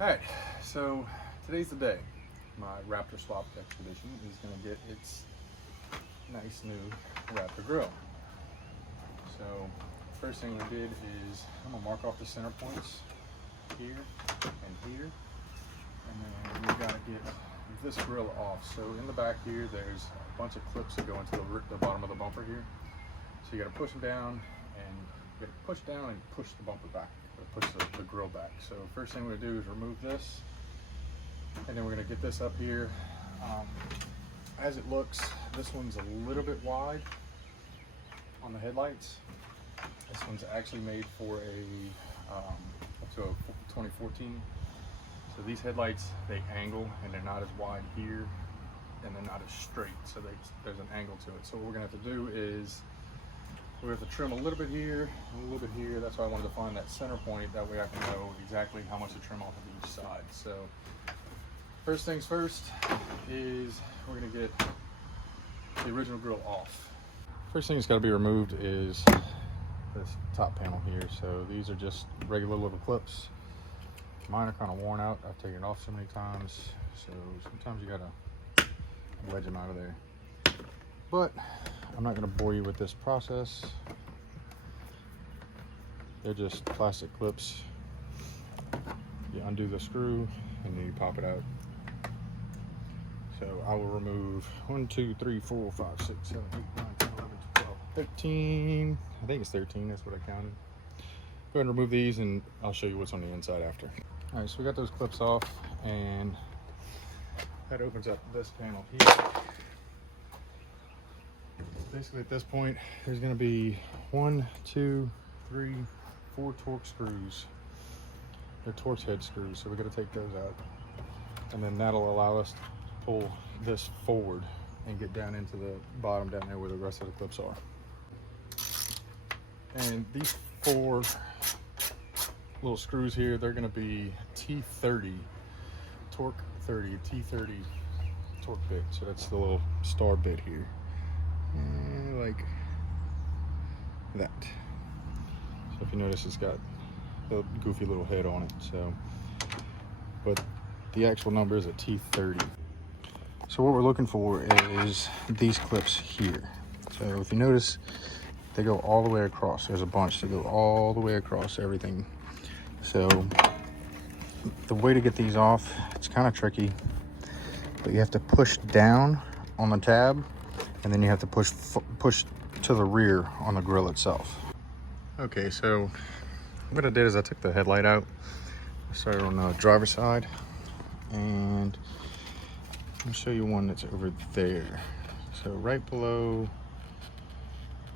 Alright, so today's the day. My Raptor swap expedition is going to get its nice new Raptor grill. So first thing we did is I'm going to mark off the center points here and here. And then we got to get this grill off. So in the back here there's a bunch of clips that go into the bottom of the bumper here. So you got to push them down and you got to push down and push the bumper back. Push the grill back. So first thing we're gonna do is remove this, and then we're gonna get this up here. As it looks, this one's a little bit wide on the headlights. This one's actually made for up to a 2014. So these headlights, they angle and they're not as wide here and they're not as straight. So there's an angle to it. So what we're gonna have to do is we have to trim a little bit here, and a little bit here. That's why I wanted to find that center point. That way I can know exactly how much to trim off of each side. So first things first is we're gonna get the original grill off. First thing that's gotta be removed is this top panel here. So these are just regular little clips. Mine are kind of worn out. I've taken it off so many times. So sometimes you gotta wedge them out of there. But I'm not going to bore you with this process. They're just plastic clips. You undo the screw and then you pop it out. So I will remove 1, 2, 3, 4, 5, 6, 7, 8, 9, 10, 11, 12, 13. I think it's 13, that's what I counted. Go ahead and remove these and I'll show you what's on the inside after. All right, so we got those clips off and that opens up this panel here. Basically at this point, there's gonna be 1, 2, 3, 4 torque screws. They're Torx head screws, so we gotta take those out. And then that'll allow us to pull this forward and get down into the bottom down there where the rest of the clips are. And these 4 little screws here, they're gonna be T30, Torque 30, T30 torque bit. So that's the little star bit here. Like that. So if you notice, it's got a goofy little head on it. So, but the actual number is a T30. So what we're looking for is these clips here. So if you notice, they go all the way across. There's a bunch that go all the way across everything. So the way to get these off, it's kind of tricky, but you have to push down on the tab, and then you have to push to the rear on the grill itself. Okay, so what I did is I took the headlight out. I started on the driver's side, and I'll show you one that's over there. So right below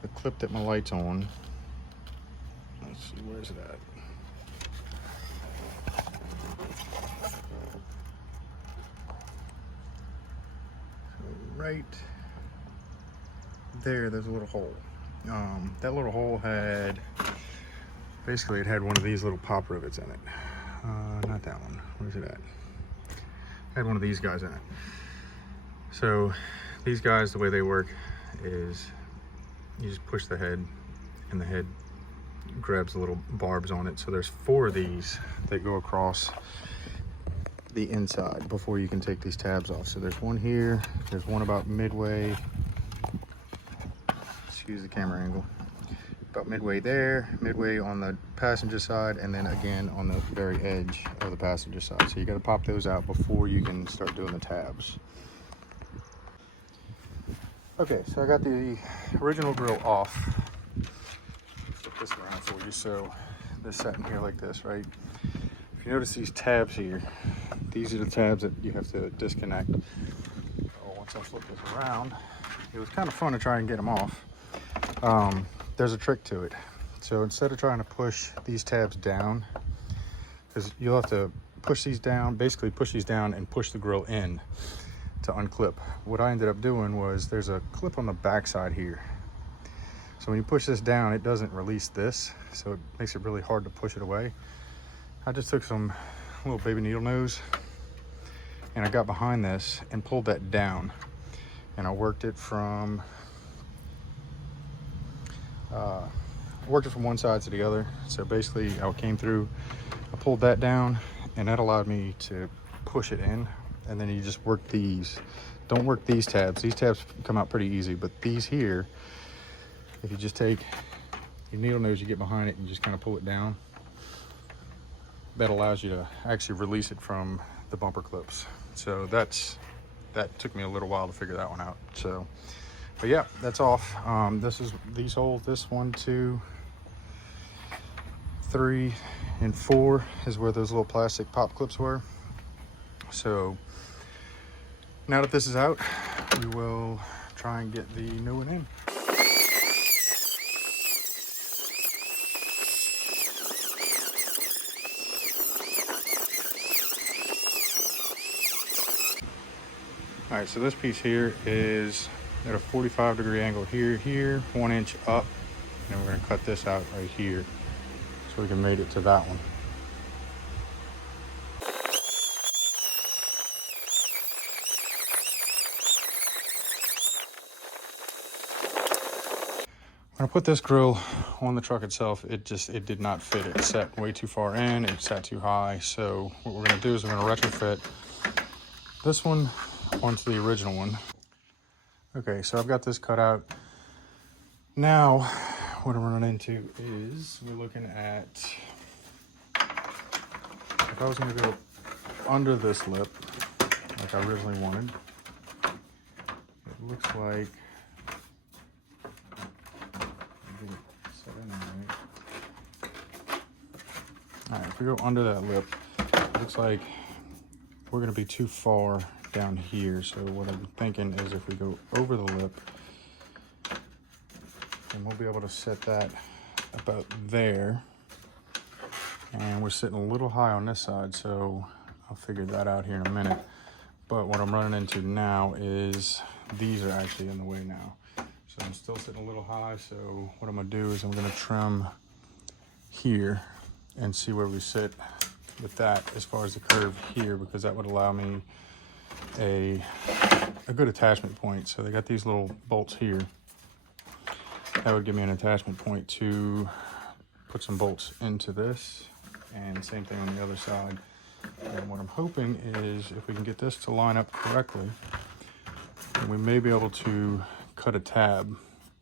the clip that my light's on. Let's see, where's it at? So right there's a little hole. That little hole had, basically it had one of these little pop rivets in it. Not that one, where's it at? It had one of these guys in it. So these guys, the way they work is you just push the head and the head grabs the little barbs on it. So there's 4 of these that go across the inside before you can take these tabs off. So there's one here, there's one about midway, excuse the camera angle, about midway there, midway on the passenger side, and then again on the very edge of the passenger side. So you got to pop those out before you can start doing the tabs. Okay, so I got the original grill off. Flip this around for you. So this set in here like this, right? If you notice these tabs here, these are the tabs that you have to disconnect. Oh, once I flip this around, it was kind of fun to try and get them off. There's a trick to it. So instead of trying to push these tabs down, because you'll have to push these down, basically push these down and push the grill in to unclip. What I ended up doing was there's a clip on the back side here. So when you push this down, it doesn't release this, so it makes it really hard to push it away. I just took some little baby needle nose and I got behind this and pulled that down, and I worked it from one side to the other. So basically I came through, I pulled that down and that allowed me to push it in, and then you just work these. Don't work these tabs. These tabs come out pretty easy, but these here, if you just take your needle nose, you get behind it and just kind of pull it down, that allows you to actually release it from the bumper clips. So that took me a little while to figure that one out. So, but yeah, that's off. This is these holes. This 1, 2, 3, and 4 is where those little plastic pop clips were. So now that this is out, we will try and get the new one in. All right, so this piece here is at a 45-degree angle here, 1 inch up, and we're gonna cut this out right here so we can mate it to that one. When I put this grill on the truck itself, it did not fit. It set way too far in, it sat too high. So what we're gonna do is we're gonna retrofit this one onto the original one. Okay, so I've got this cut out. Now, what I'm running into is we're looking at, if I was gonna go under this lip, like I originally wanted, it looks like, all right, if we go under that lip, it looks like we're gonna be too far down here. So what I'm thinking is if we go over the lip, then we'll be able to set that about there. And we're sitting a little high on this side, so I'll figure that out here in a minute. But what I'm running into now is these are actually in the way now. So I'm still sitting a little high, so what I'm gonna do is I'm gonna trim here and see where we sit with that as far as the curve here, because that would allow me a good attachment point. So they got these little bolts here. That would give me an attachment point to put some bolts into this, and same thing on the other side. And what I'm hoping is if we can get this to line up correctly, then we may be able to cut a tab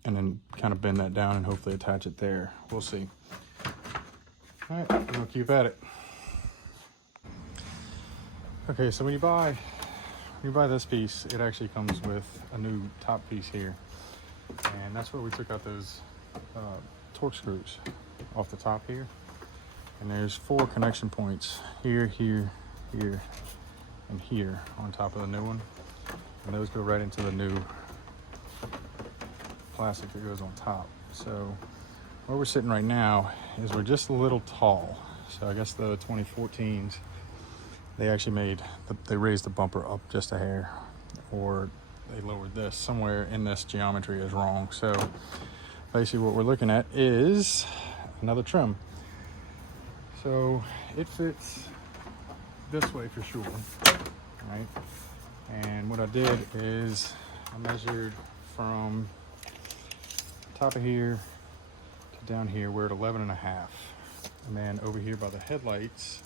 and then kind of bend that down and hopefully attach it there. We'll see. All right, we'll keep at it. Okay, so when you buy this piece, it actually comes with a new top piece here. And that's where we took out those torque screws off the top here. And there's 4 connection points here, here, here, and here on top of the new one. And those go right into the new plastic that goes on top. So where we're sitting right now is we're just a little tall. So I guess the 2014s, they actually they raised the bumper up just a hair, or they lowered this. Somewhere in this geometry is wrong. So basically what we're looking at is another trim. So it fits this way for sure, right? And what I did is I measured from top of here to down here, we're at 11.5. And then over here by the headlights,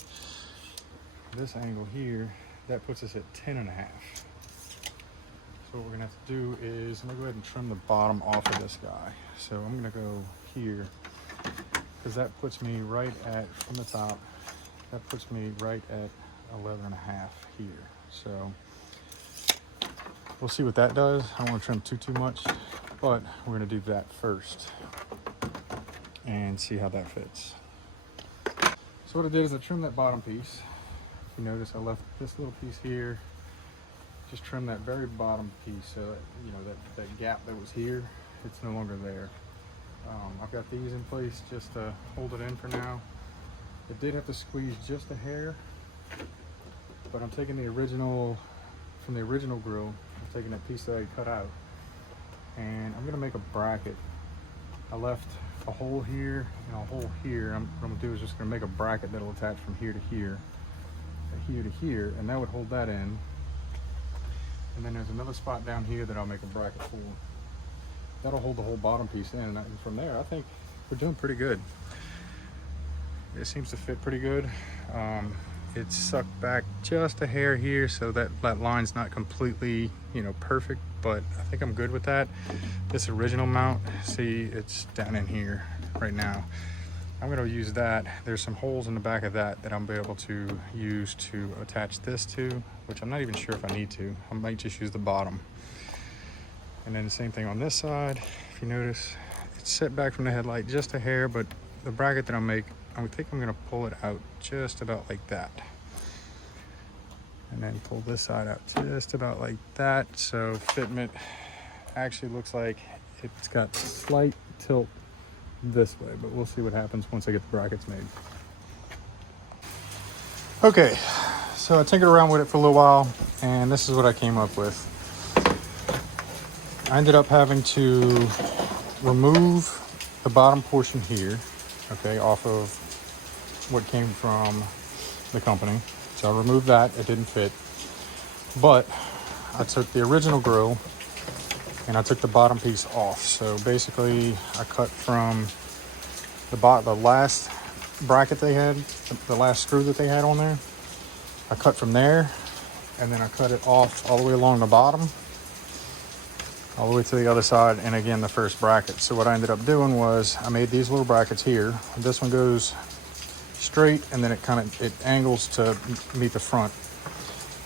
this angle here, that puts us at 10.5. So what we're gonna have to do is, I'm gonna go ahead and trim the bottom off of this guy. So I'm gonna go here, because that puts me right at, from the top, that puts me right at 11.5 here. So we'll see what that does. I don't want to trim too much, but we're gonna do that first and see how that fits. So what I did is I trimmed that bottom piece. If you notice, I left this little piece here, just trim that very bottom piece so that, you know, that gap that was here, it's no longer there. I've got these in place just to hold it in for now. It did have to squeeze just a hair, but I'm taking the original, from the original grill, I'm taking that piece that I cut out, and I'm gonna make a bracket. I left a hole here and a hole here. What I'm gonna do is just gonna make a bracket that'll attach from here to here, here to here, and that would hold that in. And then there's another spot down here that I'll make a bracket for. That'll hold the whole bottom piece in, and from there, I think we're doing pretty good. It seems to fit pretty good. it's sucked back just a hair here, so that line's not completely, you know, perfect, but I think I'm good with that. This original mount, see, it's down in here right now. I'm going to use that. There's some holes in the back of that I'll be able to use to attach this to, which I'm not even sure if I need to. I might just use the bottom. And then the same thing on this side. If you notice, it's set back from the headlight just a hair, but the bracket that I think I'm going to pull it out just about like that. And then pull this side out just about like that. So fitment actually looks like it's got slight tilt this way, but we'll see what happens once I get the brackets made. Okay, so I tinkered around with it for a little while, and this is what I came up with. I ended up having to remove the bottom portion here, okay, off of what came from the company. So I removed that, it didn't fit. But I took the original grill and I took the bottom piece off. So basically I cut from the last bracket they had, the last screw that they had on there. I cut from there, and then I cut it off all the way along the bottom, all the way to the other side, and again the first bracket. So what I ended up doing was I made these little brackets here. This one goes straight, and then it angles to meet the front.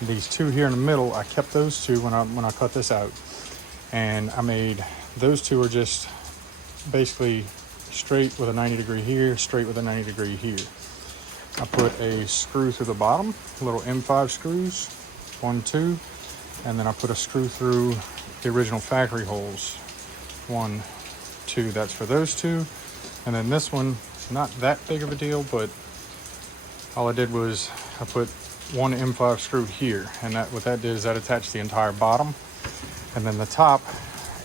These two here in the middle, I kept those two when I cut this out, and I made those two are just basically straight with a 90 degree here, straight with a 90 degree here. I put a screw through the bottom, little M5 screws, 1, 2, and then I put a screw through the original factory holes, 1, 2, that's for those two. And then this one, it's not that big of a deal, but all I did was I put one M5 screw here, and what that did is that attached the entire bottom, and then the top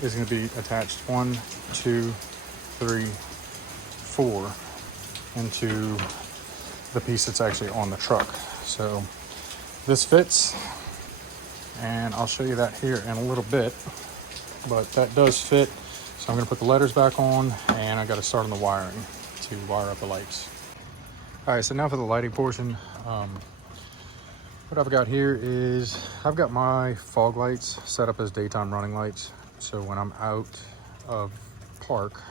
is going to be attached 1, 2, 3, 4 into the piece that's actually on the truck. So this fits, and I'll show you that here in a little bit, but that does fit. So I'm going to put the letters back on, and I got to start on the wiring to wire up the lights. All right, so now for the lighting portion. What I've got here is I've got my fog lights set up as daytime running lights. So when I'm out of park,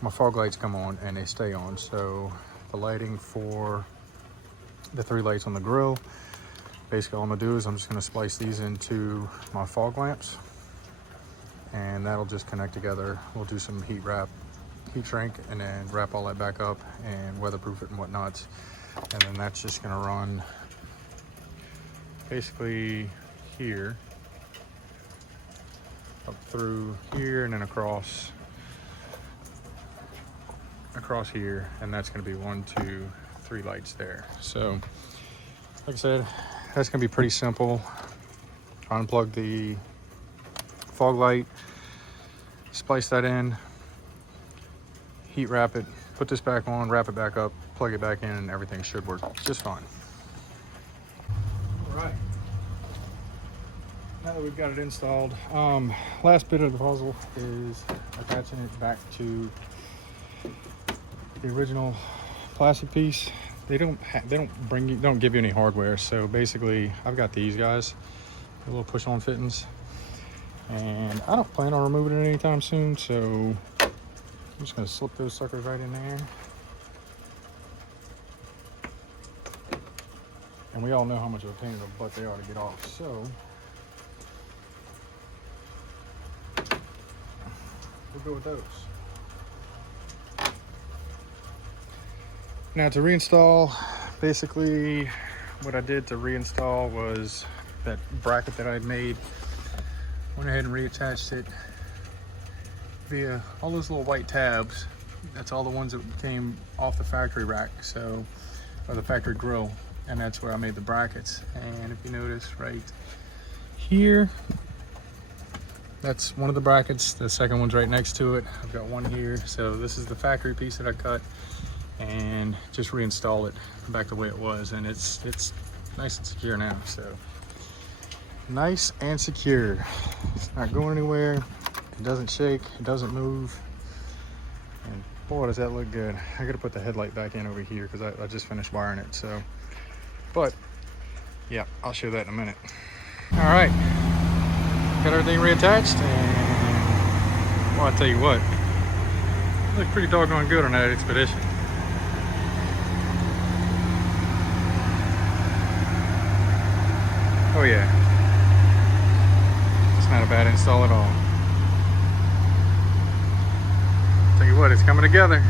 my fog lights come on and they stay on. So the lighting for the 3 lights on the grill, basically all I'm gonna do is I'm just gonna splice these into my fog lamps, and that'll just connect together. We'll do some heat shrink, and then wrap all that back up and weatherproof it and whatnot. And then that's just gonna run basically here, up through here, and then across here, and that's going to be 1, 2, 3 lights there. So like I said, that's going to be pretty simple. Unplug the fog light, splice that in, heat wrap it, put this back on, wrap it back up, plug it back in, and everything should work just fine. All right, now that we've got it installed, last bit of the puzzle is attaching it back to the original plastic piece. They don't give you any hardware. So basically I've got these guys, the little push-on fittings, and I don't plan on removing it anytime soon, so I'm just going to slip those suckers right in there. And we all know how much of a pain in the butt they are to get off, so we'll go with those. Now to reinstall, basically what I did to reinstall was that bracket that I had made, went ahead and reattached it via all those little white tabs. That's all the ones that came off the factory rack, or the factory grill, and that's where I made the brackets. And if you notice right here, that's one of the brackets. The second one's right next to it. I've got one here. So this is the factory piece that I cut and just reinstall it back the way it was, and it's nice and secure now. So nice and secure. It's not going anywhere. It doesn't shake. It doesn't move. And boy, does that look good. I got to put the headlight back in over here because I just finished wiring it. So But yeah, I'll show that in a minute. All right, got everything reattached, and well, I'll tell you what, it looked pretty doggone good on that expedition. Oh yeah, it's not a bad install at all. Tell you what, it's coming together.